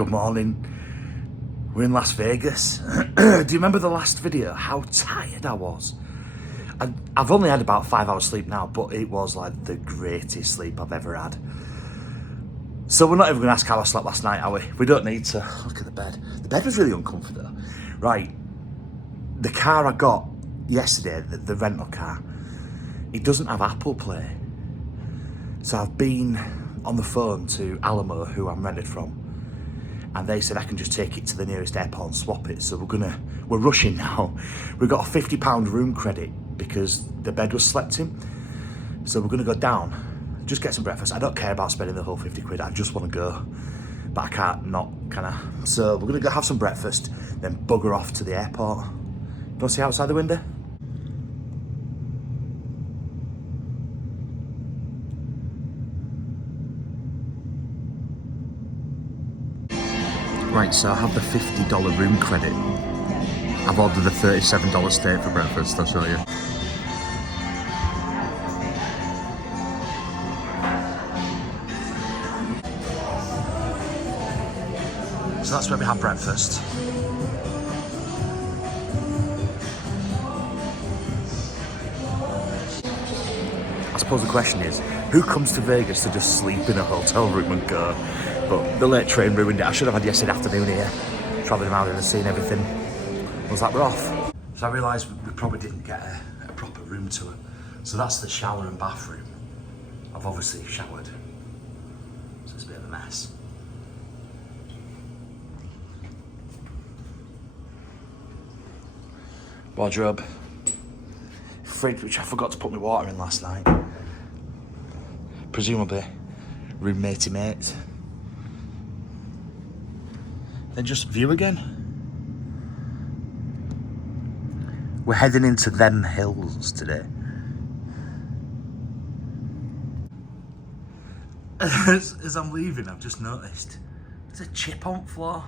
Good morning. We're in Las Vegas. Do you remember the last video? How tired I was. I've only had about 5 hours sleep now, but it was like the greatest sleep I've ever had. So we're not even going to ask how I slept last night, are we? We don't need to. Look at the bed. The bed was really uncomfy though. Right, the car I got yesterday, the rental car, it doesn't have Apple Play. So I've been on the phone to Alamo, who I'm rented from, and they said I can just take it to the nearest airport and swap it. So we're rushing now. We've got a £50 room credit because the bed was slept in. So we're gonna go down, just get some breakfast. I don't care about spending the whole 50 quid, I just wanna go, but I can't not, can I? So we're gonna go have some breakfast, then bugger off to the airport. You wanna see outside the window? Right, so I have the $50 room credit. I've ordered the $37 steak for breakfast, I'll show you. So that's where we have breakfast. I suppose the question is, who comes to Vegas to just sleep in a hotel room and go? But the late train ruined it. I should have had yesterday afternoon here, travelling around and seeing everything. Was that we're off? So I realised we probably didn't get a proper room tour. So that's the shower and bathroom. I've obviously showered, so it's a bit of a mess. Wardrobe. Fridge, which I forgot to put my water in last night. Presumably roommatey mate. Then just view again. We're heading into them hills today. As I'm leaving, I've just noticed there's a chip on the floor.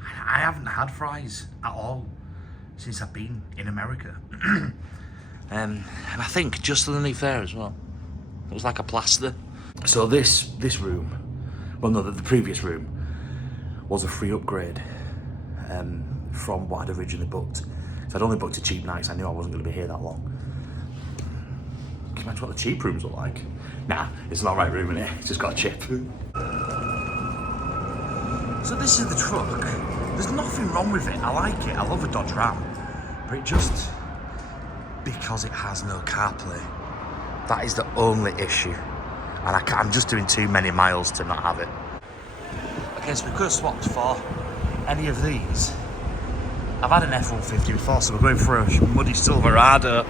I haven't had fries at all since I've been in America. And I think just underneath there as well, it was like a plaster. So this room, well no, the previous room was a free upgrade from what I'd originally booked. So I'd only booked a cheap night, so I knew I wasn't going to be here that long. Can you imagine what the cheap rooms look like? Nah, it's not the right room in it, it's just got a chip. So this is the truck. There's nothing wrong with it, I like it, I love a Dodge Ram. But it just, because it has no CarPlay, that is the only issue. And I'm just doing too many miles to not have it. Okay, so we could have swapped for any of these. I've had an F-150 before, so we're going for a muddy Silverado.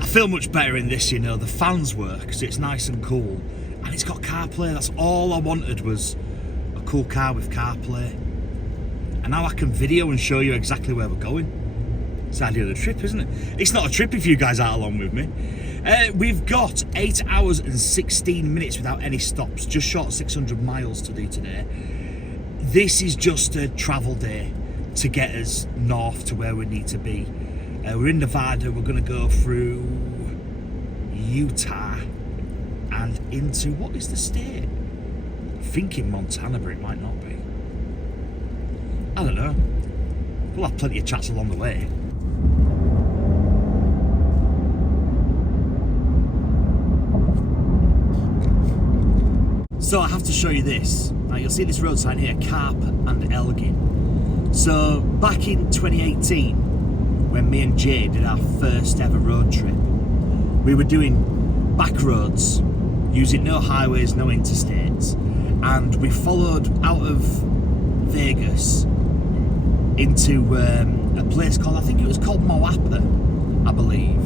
I feel much better in this, you know. The fans work, because it's nice and cool. And it's got CarPlay, that's all I wanted, was a cool car with CarPlay. And now I can video and show you exactly where we're going. It's the idea of the trip, isn't it? It's not a trip if you guys aren't along with me. We've got 8 hours and 16 minutes without any stops, just short of 600 miles to do today. This is just a travel day to get us north to where we need to be. We're in Nevada, we're going to go through Utah and into, what is the state? I'm thinking Montana, but it might not be. I don't know. We'll have plenty of chats along the way. So I have to show you this. Now you'll see this road sign here, Carp and Elgin. So back in 2018, when me and Jay did our first ever road trip, we were doing back roads, using no highways, no interstates, and we followed out of Vegas into a place called, I think it was called Moapa, I believe.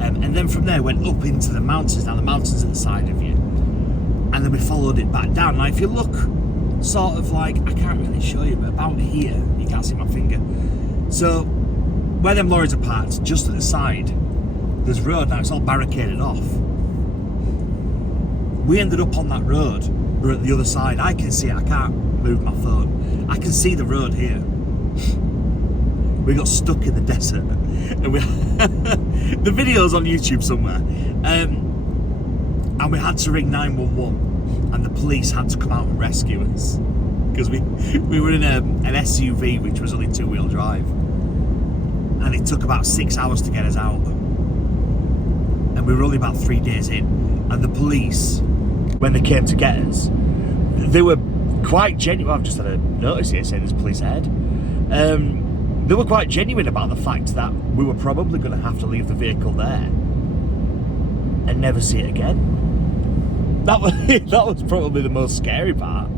And then from there went up into the mountains. Now the mountains are the side of you. And then we followed it back down. Now if you look sort of like, I can't really show you, but about here, you can't see my finger. So where them lorries are parked, just at the side, there's road now, it's all barricaded off. We ended up on that road, we're at the other side. I can see it, I can't move my phone. I can see the road here. We got stuck in the desert. And we the video's on YouTube somewhere. And we had to ring 911 and the police had to come out and rescue us. because we were in an SUV which was only 2-wheel drive, and it took about 6 hours to get us out, and we were only about 3 days in, and the police, when they came to get us, they were quite genuine. I've just had a notice here saying there's police ahead. They were quite genuine about the fact that we were probably going to have to leave the vehicle there and never see it again. That was probably the most scary part.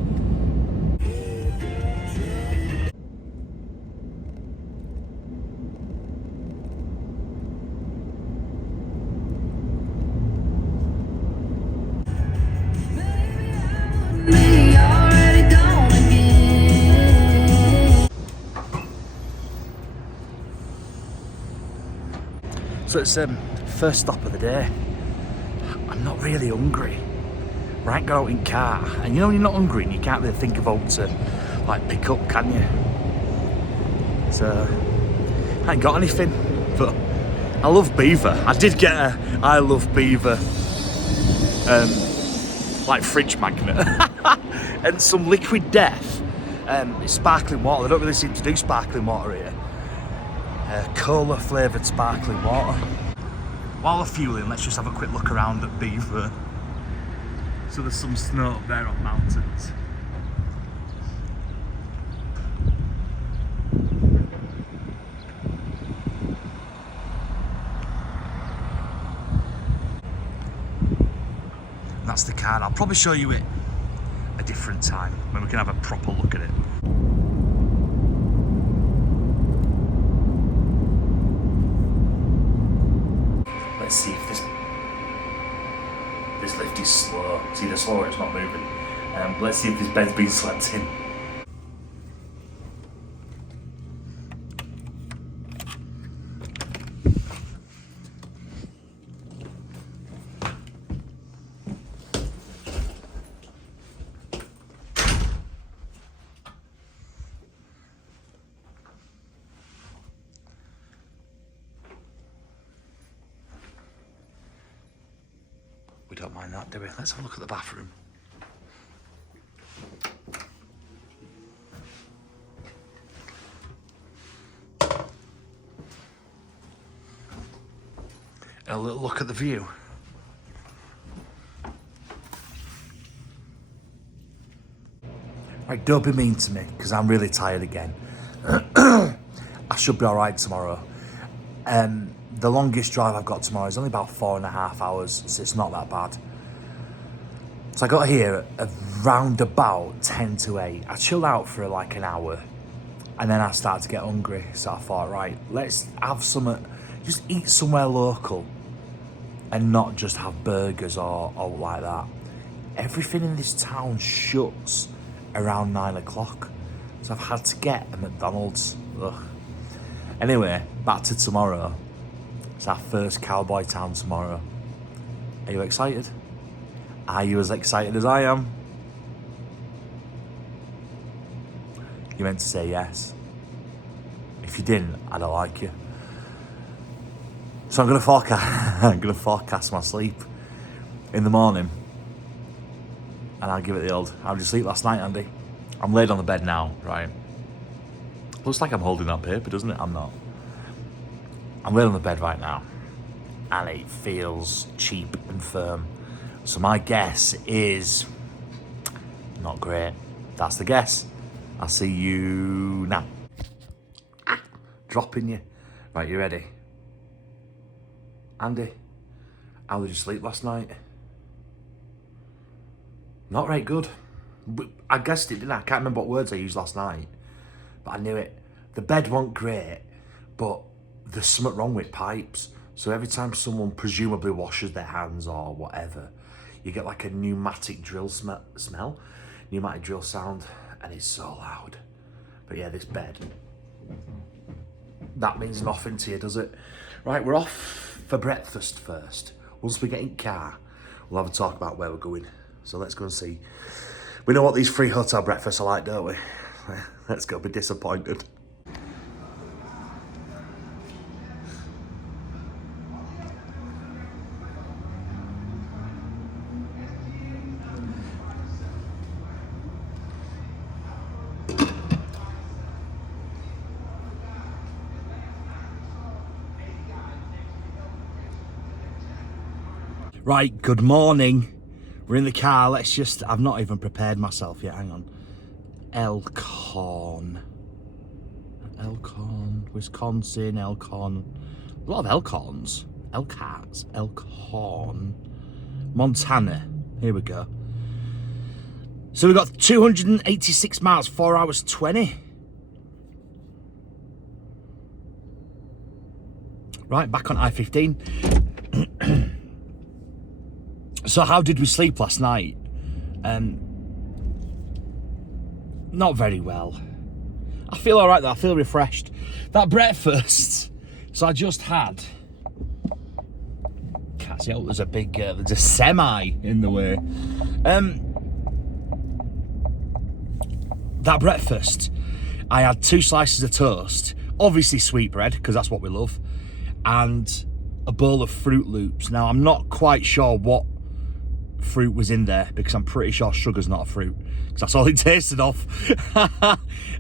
So it's first stop of the day. I'm not really hungry. We ain't got out in car, and you know when you're not hungry and you can't really think of how to like pick up, can you? So I ain't got anything, but I love beaver. I did get a I love beaver like fridge magnet and some liquid death. It's sparkling water. They don't really seem to do sparkling water here. Cola flavoured sparkling water. While we're fueling, let's just have a quick look around at Beaver. So there's some snow up there on mountains. And that's the car. I'll probably show you it a different time when we can have a proper look at it. Let's see if this lift is slow. It's either slow or it's not moving. Let's see if this bed's been slept in. We don't mind that, do we? Let's have a look at the bathroom. A little look at the view. Right, don't be mean to me, because I'm really tired again. I should be alright tomorrow. The longest drive I've got tomorrow is only about 4.5 hours, so it's not that bad. So I got here at around about 10 to 8. I chilled out for like an hour, and then I started to get hungry. So I thought, right, let's have some, just eat somewhere local, and not just have burgers or like that. Everything in this town shuts around 9 o'clock, so I've had to get a McDonald's. Ugh. Anyway, back to tomorrow. It's our first cowboy town tomorrow. Are you excited? Are you as excited as I am? You meant to say yes. If you didn't, I don't like you. So I'm gonna forecast my sleep in the morning, and I'll give it the old. How did you sleep last night, Andy? I'm laid on the bed now, right? Looks like I'm holding that paper, doesn't it? I'm not. I'm laid on the bed right now, and it feels cheap and firm. So my guess is not great. That's the guess. I'll see you now. Dropping you. Right, you ready? Andy, how did you sleep last night? Not very good. I guessed it, didn't I? I can't remember what words I used last night, but I knew it. The bed wasn't great, but there's something wrong with pipes. So every time someone presumably washes their hands or whatever, you get like a pneumatic drill smell, pneumatic drill sound, and it's so loud. But yeah, this bed, that means nothing to you, does it? Right, we're off for breakfast first. Once we get in car, we'll have a talk about where we're going. So let's go and see. We know what these free hotel breakfasts are like, don't we? Let's go, be disappointed. Right, good morning. We're in the car. I've not even prepared myself yet. Hang on. Elkhorn, Wisconsin, Elkhorn. A lot of Elkhorns. Elkhorn. Montana. Here we go. So we've got 286 miles, 4 hours 20. Right, back on I-15. So how did we sleep last night? Not very well. I feel all right though, I feel refreshed. That breakfast, so I just had, can't see, oh, there's a semi in the way. That breakfast, I had 2 slices of toast, obviously sweetbread, because that's what we love, and a bowl of Fruit Loops. Now, I'm not quite sure what fruit was in there, because I'm pretty sure sugar's not a fruit, because that's all it tasted of.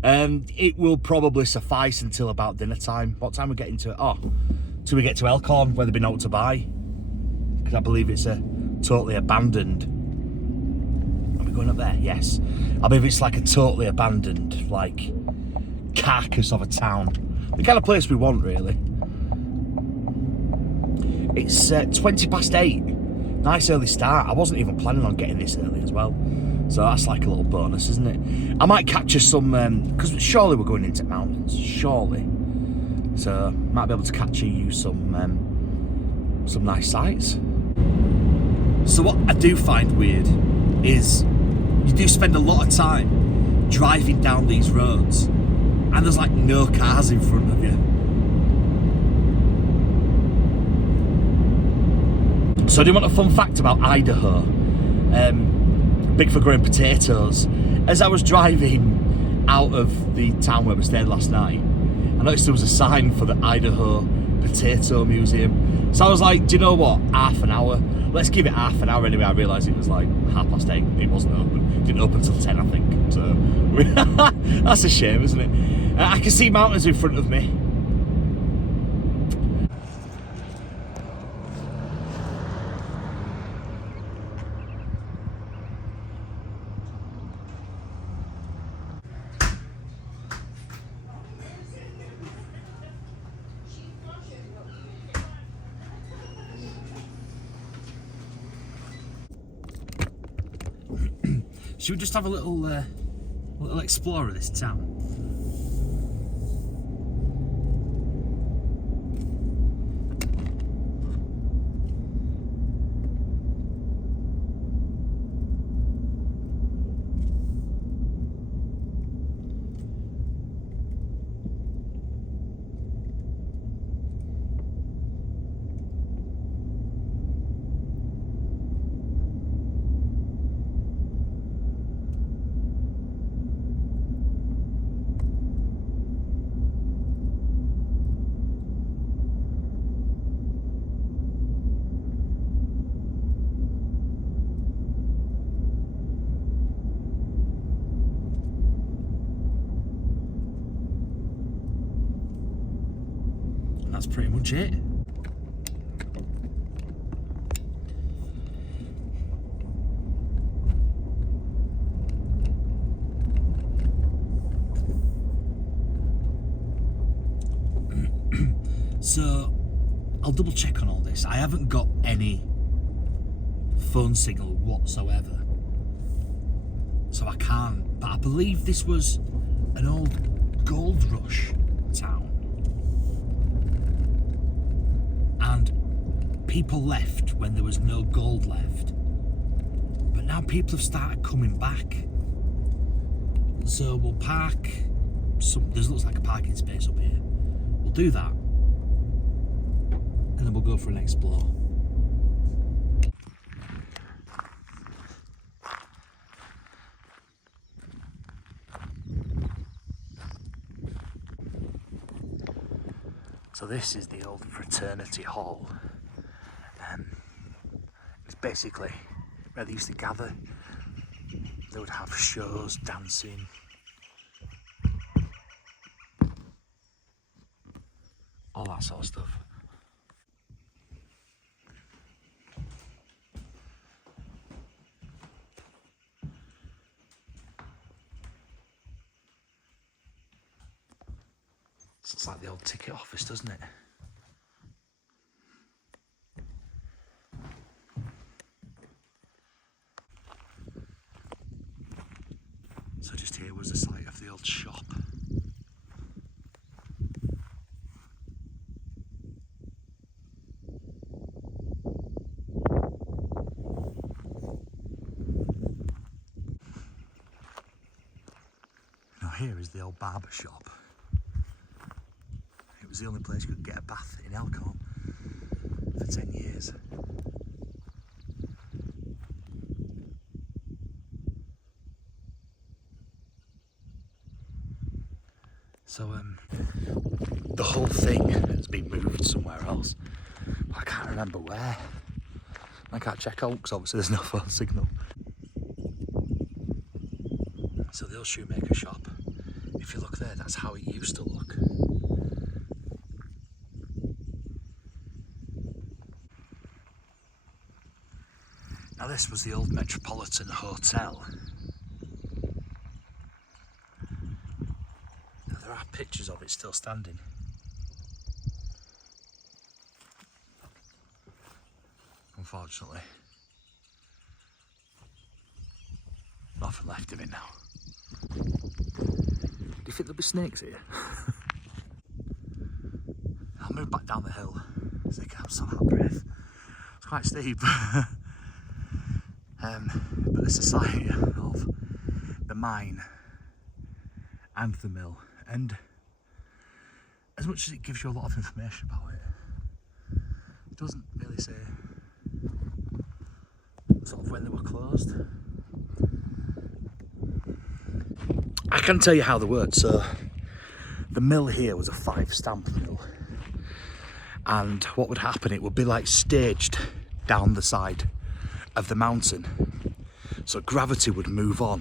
It will probably suffice until about dinner time. What time we getting to? Oh, till we get to Elkhorn, where there'll be no to buy, because I believe it's a totally abandoned. Are we going up there? Yes. I believe it's like a totally abandoned, like, carcass of a town. The kind of place we want, really. It's 20 past 8. Nice early start. I wasn't even planning on getting this early as well. So that's like a little bonus, isn't it? I might capture some, because surely we're going into mountains, surely. So might be able to capture you some nice sights. So what I do find weird is you do spend a lot of time driving down these roads and there's like no cars in front of you. So do you want a fun fact about Idaho? Big for growing potatoes. As I was driving out of the town where we stayed last night, I noticed there was a sign for the Idaho Potato Museum. So I was like, do you know what? Half an hour. Let's give it half an hour anyway. I realised it was like 8:30. It wasn't open. It didn't open until 10, I think. So that's a shame, isn't it? I can see mountains in front of me. Should we just have a little explore of this town? That's pretty much it. So I'll double check on all this. I haven't got any phone signal whatsoever, so I can't, but I believe this was an old gold rush town. And people left when there was no gold left. But now people have started coming back. So we'll park there looks like a parking space up here. We'll do that. And then we'll go for an explore. So this is the old fraternity hall. It's basically where they used to gather. They would have shows, dancing. All that sort of stuff. It's like the old ticket office, doesn't it? So just here was the site of the old shop. Now here is the old barber shop. It was the only place you could get a bath in Elkhorn for 10 years. So the whole thing has been moved somewhere else. I can't remember where. I can't check out because obviously there's no phone signal. So the old shoemaker shop, if you look there, that's how it used to look. Now this was the old Metropolitan Hotel. Now there are pictures of it still standing. Unfortunately. Nothing left of it now. Do you think there'll be snakes here? I'll move back down the hill. I'm so out of breath. It's quite steep. But the society of the mine and the mill, and as much as it gives you a lot of information about it, it doesn't really say sort of when they were closed. I can tell you how they worked. So the mill here was a 5-stamp mill, and what would happen, it would be like staged down the side of the mountain, so gravity would move on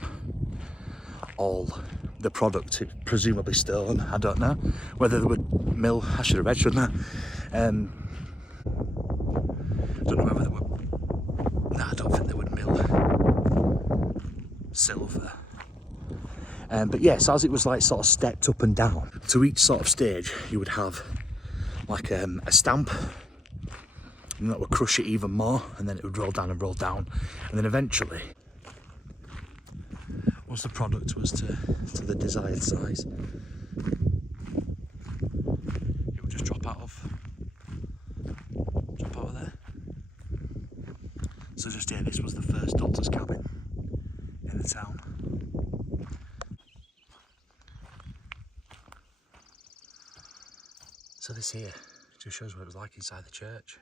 all the product, presumably stone, I don't know whether they would mill, I should have read, shouldn't I? I don't know whether they would, no, I don't think they would mill silver. But yes, as it was like sort of stepped up and down, to each sort of stage you would have like a stamp, and that would crush it even more, and then it would roll down and roll down, and then eventually, once the product was to the desired size, it would just drop out of there. So just here, this was the first doctor's cabin in the town. So this here just shows what it was like inside the church.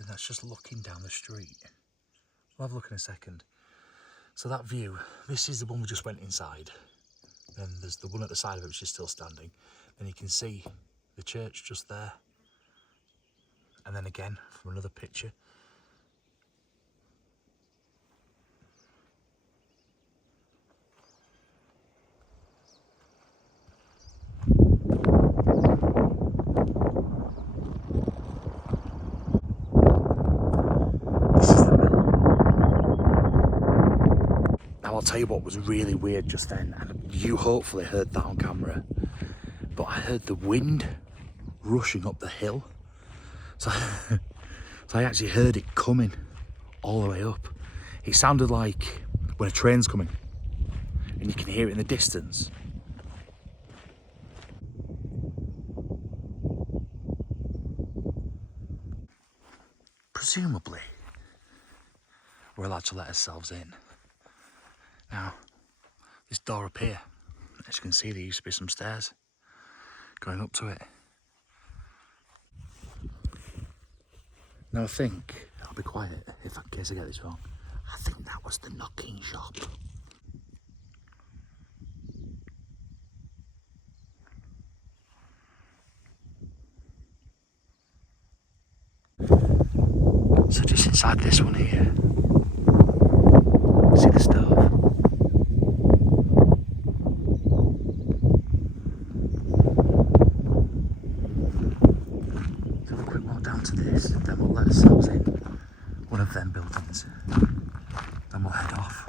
And that's just looking down the street. We'll have a look in a second. So that view, this is the one we just went inside. And there's the one at the side of it which is still standing. And you can see the church just there. And then again, from another picture, I'll tell you what was really weird just then, and you hopefully heard that on camera, but I heard the wind rushing up the hill. So I actually heard it coming all the way up. It sounded like when a train's coming, and you can hear it in the distance. Presumably, we're allowed to let ourselves in. Now, this door up here, as you can see, there used to be some stairs going up to it. Now I think, I'll be quiet in case I get this wrong, I think that was the knocking shop. So just inside this one here, see the stove? So have a quick walk down to this, then we'll let ourselves in one of them buildings, then we'll head off.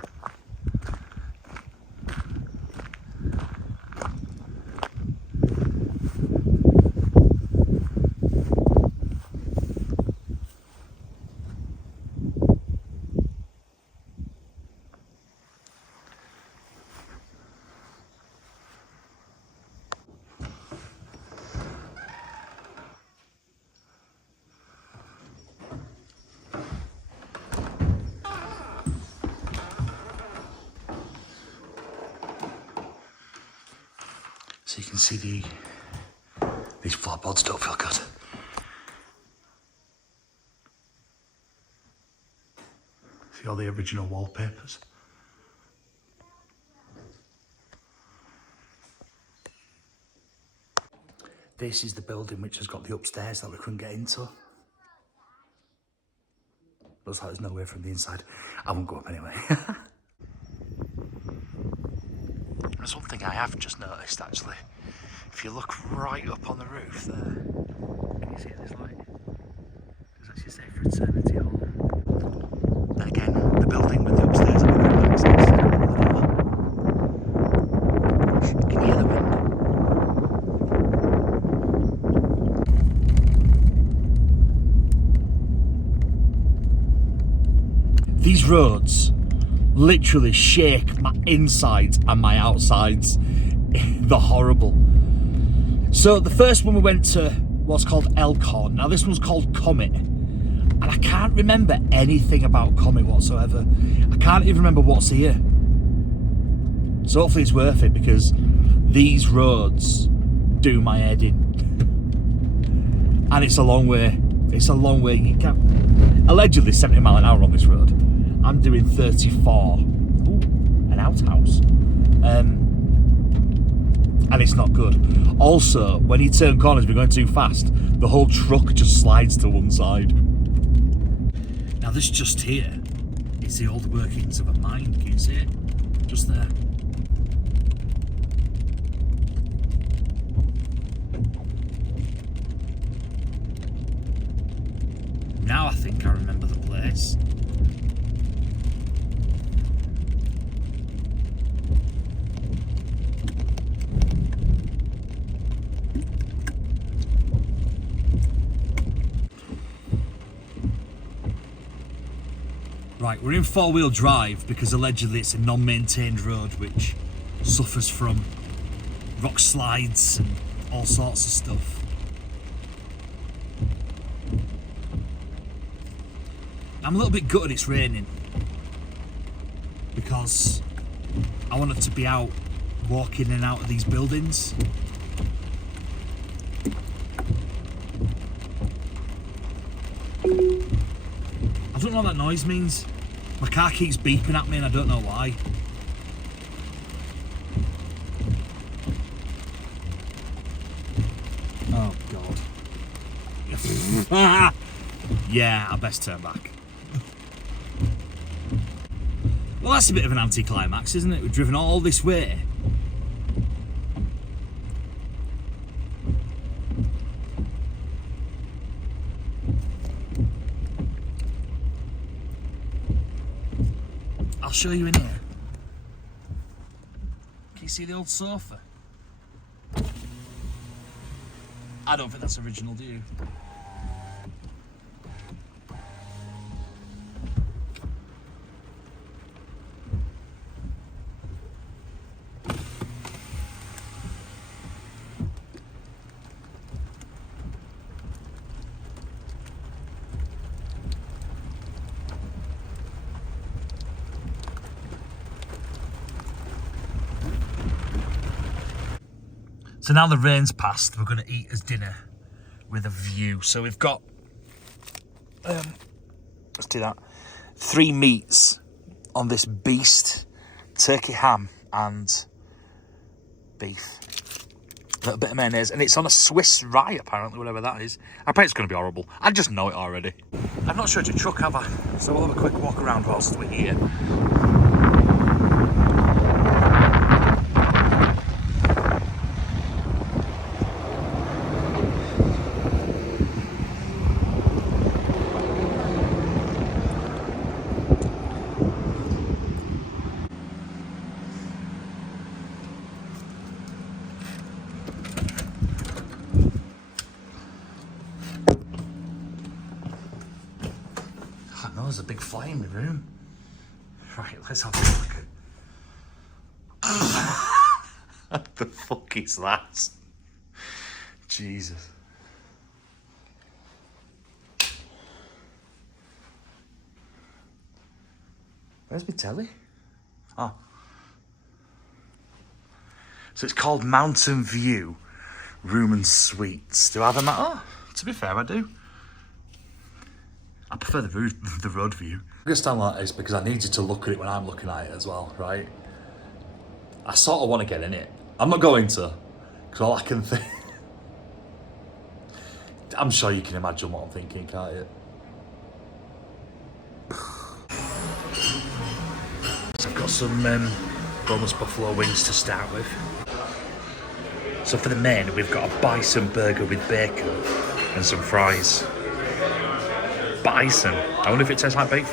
So you can see these floorboards don't feel good. See all the original wallpapers. This is the building which has got the upstairs that we couldn't get into. Looks like there's no way from the inside. I won't go up anyway. There's one thing I have just noticed actually. If you look right up on the roof there, can you see this light? Does actually say Fraternity Hall. Then again, the building with the upstairs that we couldn't access. Can you hear the wind? These roads literally shake my insides and my outsides. They're horrible. So the first one we went to was called Elkhorn. Now this one's called Comet. And I can't remember anything about Comet whatsoever. I can't even remember what's here. So hopefully it's worth it because these roads do my head in. And it's a long way. It's a long way. You can't... Allegedly 70 mile an hour on this road. I'm doing 34. Ooh, an outhouse. And it's not good. Also, when you turn corners, we're going too fast. The whole truck just slides to one side. Now this just here is the old workings of a mine. Can you see it? Just there. Now I think I remember the place. Right, we're in four-wheel drive because allegedly it's a non-maintained road which suffers from rock slides and all sorts of stuff. I'm a little bit gutted it's raining because I wanted to be out walking in and out of these buildings. I don't know what that noise means. My car keeps beeping at me and I don't know why. Oh God. Yeah, I best turn back. Well, that's a bit of an anticlimax, isn't it? We've driven all this way. I'll show you in here. Can you see the old sofa? I don't think that's original, do you? So now the rain's passed, we're going to eat as dinner with a view. So we've got, let's do that, 3 meats on this beast, turkey ham and beef. A little bit of mayonnaise, and it's on a Swiss rye apparently, whatever that is. I bet it's going to be horrible. I just know it already. I've not showed you truck, have I? So we'll have a quick walk around whilst we're here. There's a big fly in the room. Right, let's have a look. What the fuck is that? Jesus. Where's my telly? Oh. So it's called Mountain View Room and Suites. Do I have a Oh, to be fair, I do. I prefer the road view. I'm gonna stand like this because I need you to look at it when I'm looking at it as well, right? I sort of want to get in it. I'm not going to, because all I can think... I'm sure you can imagine what I'm thinking, can't you? So I've got some boneless buffalo wings to start with. So for the main, we've got a bison burger with bacon and some fries. Bison. I wonder if it tastes like beef.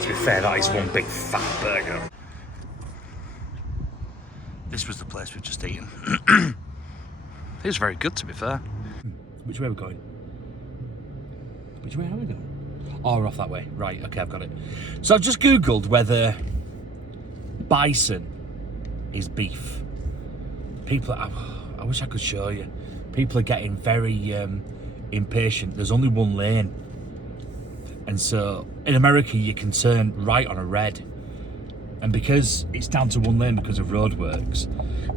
To be fair, that is one big fat burger. This was the place we've just eaten. It was very good, to be fair. Which way are we going? Which way are we going? Oh, we're off that way. Right, okay, I've got it. So I've just Googled whether bison is beef. People, I wish I could show you. People are getting very impatient. There's only one lane. And so in America, you can turn right on a red. And because it's down to one lane because of roadworks,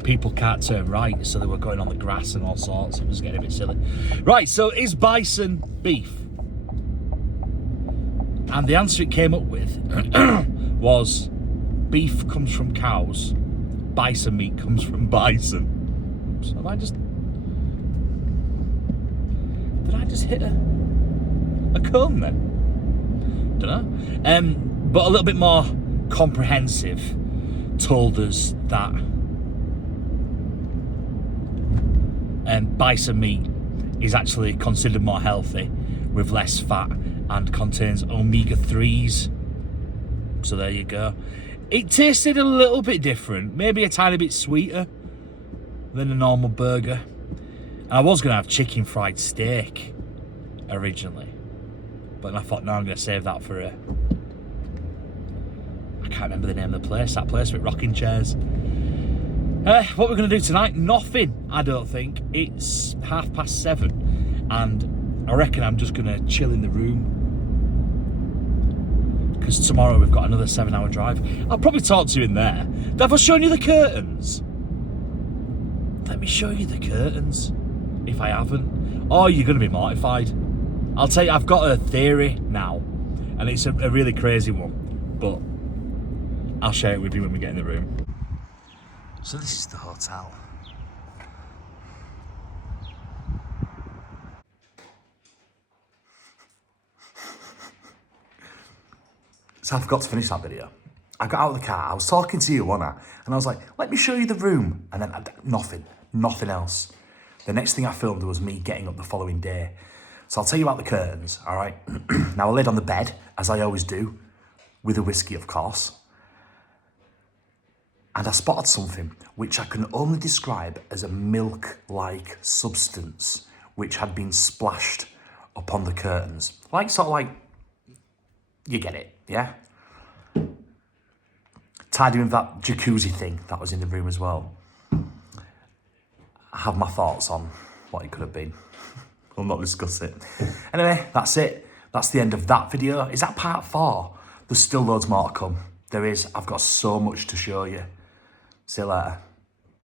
people can't turn right, so they were going on the grass and all sorts. It was getting a bit silly. Right, so is bison beef? And the answer it came up with was beef comes from cows, bison meat comes from bison. Oops, did I just hit a cone then? Don't know. But a little bit more comprehensive told us that bison meat is actually considered more healthy with less fat and contains omega-3s. So there you go. It tasted a little bit different, maybe a tiny bit sweeter than a normal burger. And I was going to have chicken fried steak originally, but I thought, no, I'm going to save that for I can't remember the name of the place, that place with rocking chairs. What we're going to do tonight? Nothing, I don't think. It's 7:30 and I reckon I'm just going to chill in the room because tomorrow we've got another 7-hour drive. I'll probably talk to you in there. Have I shown you the curtains? Let me show you the curtains if I haven't. Oh, you're going to be mortified. I'll tell you, I've got a theory now and it's a really crazy one, but I'll share it with you when we get in the room. So this is the hotel. So I forgot to finish that video. I got out of the car, I was talking to you, wasn't I? And I was like, let me show you the room. And then nothing else. The next thing I filmed was me getting up the following day. So I'll tell you about the curtains, all right? Now I laid on the bed, as I always do, with a whiskey, of course. And I spotted something which I can only describe as a milk-like substance which had been splashed upon the curtains. You get it, yeah? Tied in with that jacuzzi thing that was in the room as well. I have my thoughts on what it could have been. We'll not discuss it. Anyway, that's it. That's the end of that video. Is that part 4? There's still loads more to come. There is. I've got so much to show you. See you later.